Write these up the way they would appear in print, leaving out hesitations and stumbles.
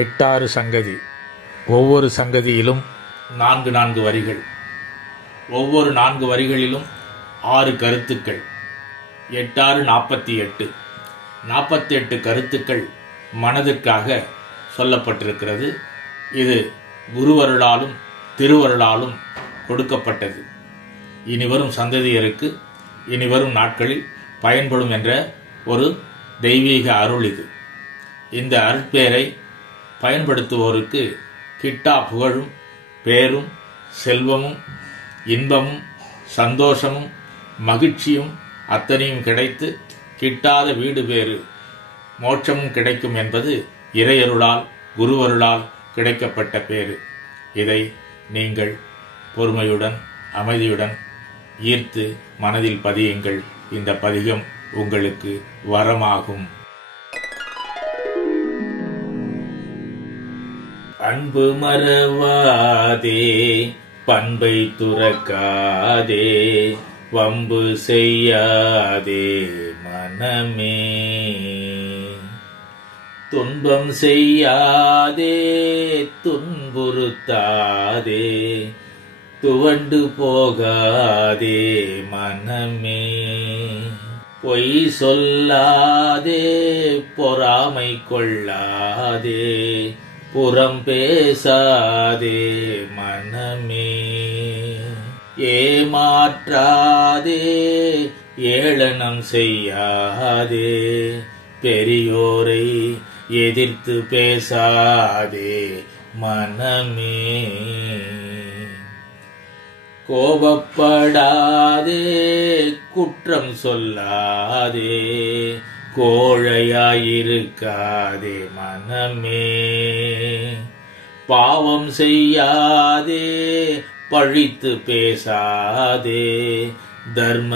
எட்டாறு சங்கதி. ஒவ்வொரு சங்கதியிலும் 4 வரிகள். ஒவ்வொரு 4 வரிகளிலும் 6 கருத்துக்கள். 8 48. 48 கருத்துக்கள் மனதிற்காக சொல்லப்பட்டிருக்கிறது. இது குருவருளாலும் திருவருளாலும் கொடுக்கப்பட்டது. இனிவரும் சந்ததியருக்கு இனிவரும் நாட்களில் பயன்படும் என்ற ஒரு தெய்வீக அருள் இது. இந்த அருட்பேரை பயன்படுத்துவோருக்கு கிட்டா புகழும் பேரும் செல்வமும் இன்பமும் சந்தோஷமும் மகிழ்ச்சியும் அத்தனையும் கிடைத்து கிட்டாத வீடு பேறு மோட்சமும் கிடைக்கும் என்பது இறையருளால் குருவருளால் கிடைக்கப்பட்ட பேறு. இதை நீங்கள் பொறுமையுடன் அமைதியுடன் ஈர்த்து மனதில் பதியுங்கள். இந்த பதிகம் உங்களுக்கு வரமாகும். அன்பு மறவாதே, பண்பை துறக்காதே, வம்பு செய்யாதே மனமே, துன்பம் செய்யாதே, துன்புறுத்தாதே, துவண்டு போகாதே மனமே, பொய் சொல்லாதே, பொறாமை கொள்ளாதே, புறம் பேசாதே மனமே, ஏமாற்றாதே, ஏளனம் செய்யாதே, பெரியோரை எதிர்த்து பேசாதே மனமே, கோபப்படாதே, குற்றம் சொல்லாதே, கோழையாயிருக்காதே மனமே, பாவம் செய்யாதே, பழித்து பேசாதே, தர்ம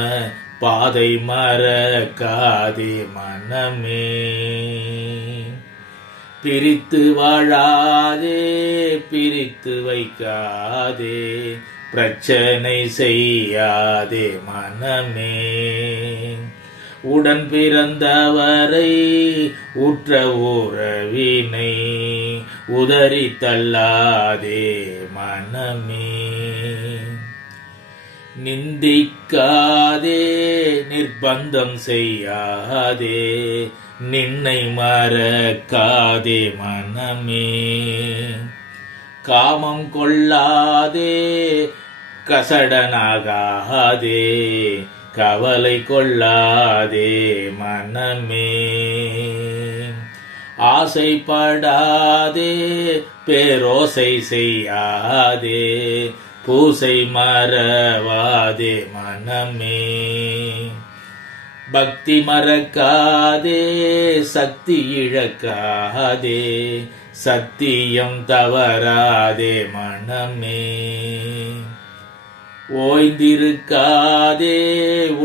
பாதை மறக்காதே மனமே, பிரித்து வாழாதே, பிரித்து வைக்காதே, பிரச்சனை செய்யாதே மனமே, உடன் பிறந்தவரை உற்ற உறவினை உதறி தள்ளாதே மனமே, நிந்திக்காதே, நிர்பந்தம் செய்யாதே, நின்னை மறக்காதே மனமே, காமம் கொள்ளாதே, கசடனாகாதே, கவலை கொள்ளாதே மனமே, ஆசைப்படாதே, பேரோசை செய்யாதே, பூசை மறவாதே மனமே, பக்தி மறக்காதே, சக்தி இழக்காதே, சத்தியம் தவறாதே மனமே, ஓய்ந்திருக்காதே,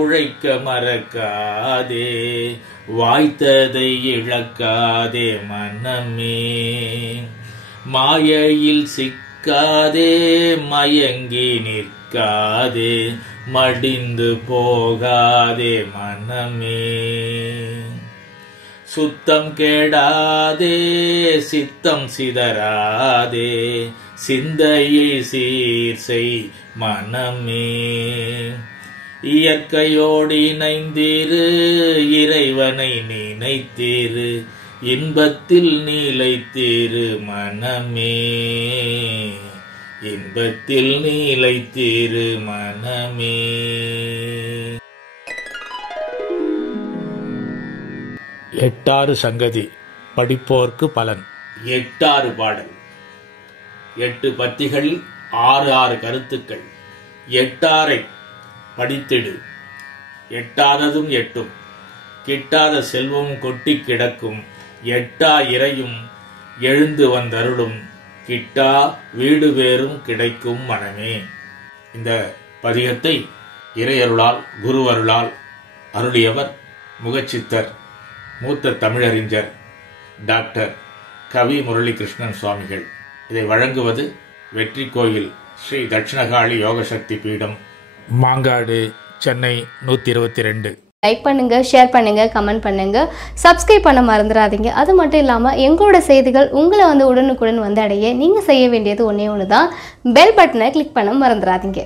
உழைக்க மறக்காதே, வாய்த்ததை இழக்காதே மனமே, மாயையில் சிக்காதே, மயங்கி நிற்காதே, மடிந்து போகாதே மனமே, சுத்தம் கேடாதே, சித்தம் சிதறாதே, சிந்தையை சீர் செய் மனமே, இயற்கையோடு இணைந்திரு, இறைவனை நினைத்திரு, இன்பத்தில் நிலைத்திரு மனமே, இன்பத்தில் நிலைத்திரு மனமே. எட்டாறு சங்கதி படிப்போர்க்கு பலன். 8 பாடல், 8 பத்திகளில் 6 கருத்துக்கள். 8 படித்திடு. எட்டாததும் எட்டும், கிட்டாத செல்வமும் கொட்டி கிடக்கும், எட்டா இறையும் எழுந்து வந்தருளும், கிட்டா வீடு பேரும் கிடைக்கும் மனமே. இந்த பதிகத்தை இறையருளால் குருவருளால் அருளியவர் முகச்சித்தர் மூத்த தமிழறிஞர் டாக்டர் கவி முரளிகிருஷ்ணன் சுவாமிகள். இதை வழங்குவது வெற்றி கோயில் ஸ்ரீ தட்சிணகாளி யோகசக்தி பீடம், மாங்காடு, சென்னை 122. லைக் பண்ணுங்க, ஷேர் பண்ணுங்க, கமெண்ட் பண்ணுங்க, சப்ஸ்கிரைப் பண்ண மறந்துடாதீங்க. அது மட்டும் இல்லாமல் எங்களோட செய்திகள் உங்களை உடனுக்குடன் வந்து அடைய நீங்கள் செய்ய வேண்டியது ஒன்றே ஒன்று தான், பெல் பட்டனை கிளிக் பண்ண மறந்துடாதீங்க.